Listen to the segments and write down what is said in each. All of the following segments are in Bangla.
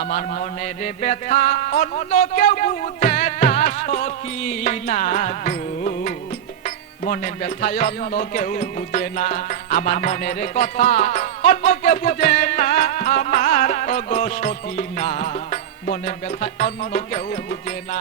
আমার মনের ব্যথা অন্য কেউ বুঝে না সখী না গো, মনের ব্যথা অন্য কেউ বুঝে না, আমার মনের কথা অন্য কেউ বুঝে না, আমার ওগো সখী না, মনের ব্যথা অন্য কেউ বুঝে না।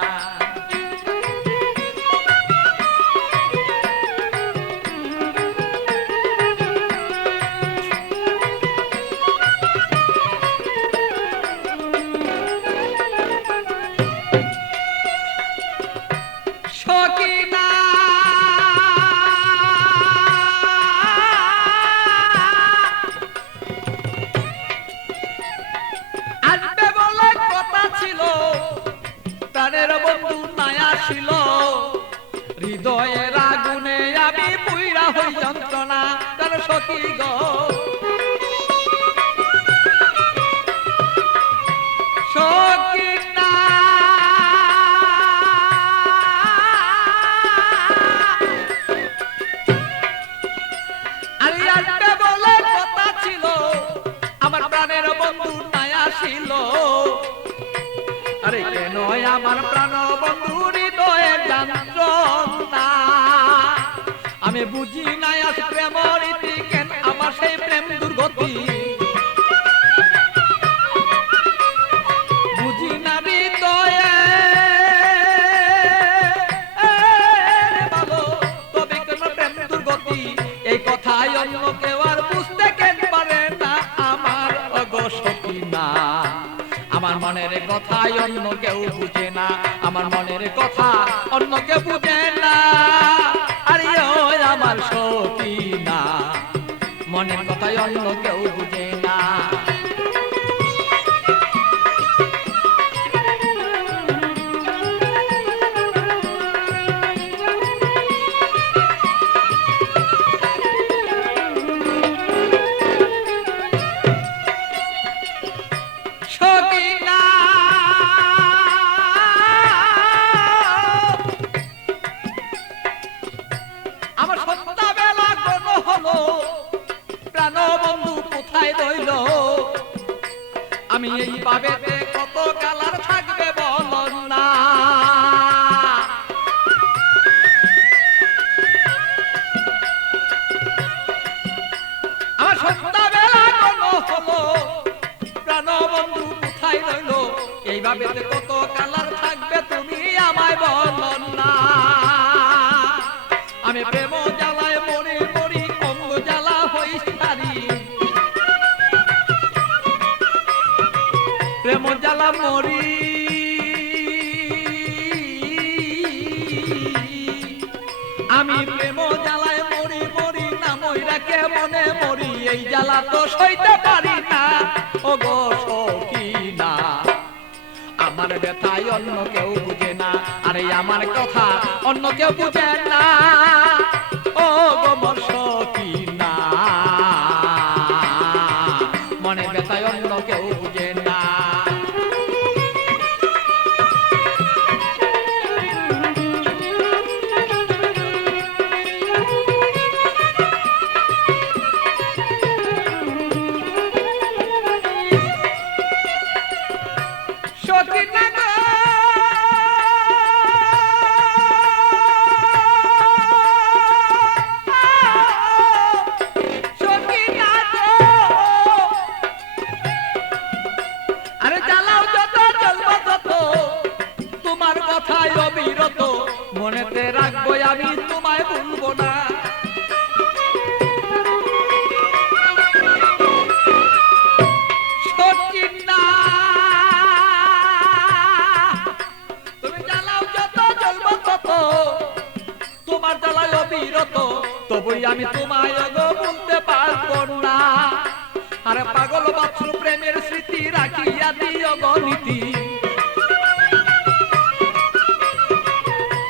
হৃদয়ের আগুনে আমি পুইরা হই যন্ত্রণা, তার সখী গো সখী না, আরে আসবে বলে কথা ছিল, আমার প্রাণের বন্ধু নাই আসিল, আরে কেন আমার প্রাণ বন্ধু হৃদয়ের যন্ত্রণা, আমি বুঝি নাই আজ প্রেমের রীতি, কেন আমার সেই প্রেম দুর্গতি, বুঝি না হৃদয়ে ভালো, তবে কেন প্রেম দুর্গতি, এই কথাই অন্য কেউ আর বুঝতে কেন পারে না, আমার ওগো সখী না, আমার মনের কথা অন্য কেউ বুঝে না, আমার মনের কথা অন্য কেউ বুঝে না, আরে ওই আমার সখী না, মনের কথা অন্য কেউ বুঝে না। আমি এই ভাবেতে কত কালার থাকবে বলন না, আমার সন্ধ্যাবেলা কোন হলো, প্রাণ বন্ধু কোথায় রইল, এই ভাবেতে কত কালার থাকবে তুমি আমায় বলন না, আমি প্রেম জ্বালায় মরি মরি, অঙ্গ জ্বালা হই সারি, প্রেম জ্বালা মরি, আমি প্রেম জ্বালায় মরি মরি, না মইরা কে মনে মরি, এই জ্বালা তো সইতে পারি না, ওগো সখী না, আমার ব্যথায় অন্য কেউ বুঝে না, আরে আমার কথা অন্য কেউ বুঝে না, ওগো মোর সখী না, মনের ব্যথায় অন্য কেউ বুঝে না। মনেতে রাখবো আমি তোমায় ভুলবো না, সখী না, তুমি জ্বালাও যত জ্বলবো তত, তোমার জ্বালায় অবিরত, তবুই আমি তোমায় গো ভুলতে পারবো না, আরে পাগল বাছুর প্রেমের স্মৃতি রাখিয়া দিও গো নীতি,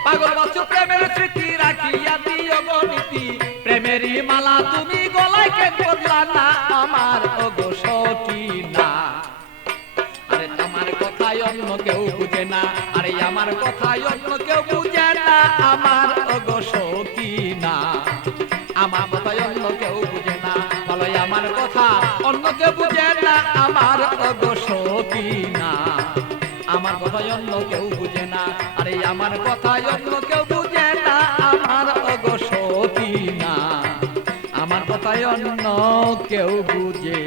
পাগল বাছুর প্রেমের স্মৃতি রাখিয়া দিও গো নীতি, প্রেমেরই মালা তুমি গলায় কেন পরলা না, আমার ওগো সখী না, আরে আমার কথাই অন্য কেউ বুঝে না, আরে আমার কথাই অন্য কেউ বুঝে না, আমার ওগো সখী না, আমার কথাই অন্য কেউ বুঝে না, বলো আমার কথা আর অন্য কেউ বুঝে না আমার ওগো সখী না আমার কথাই অন্য কেউ বুঝে না আরে আমার কথাই অন্য কেউ বুঝে না আমার ওগো সখী না আমার কথাই অন্য কেউ বুঝে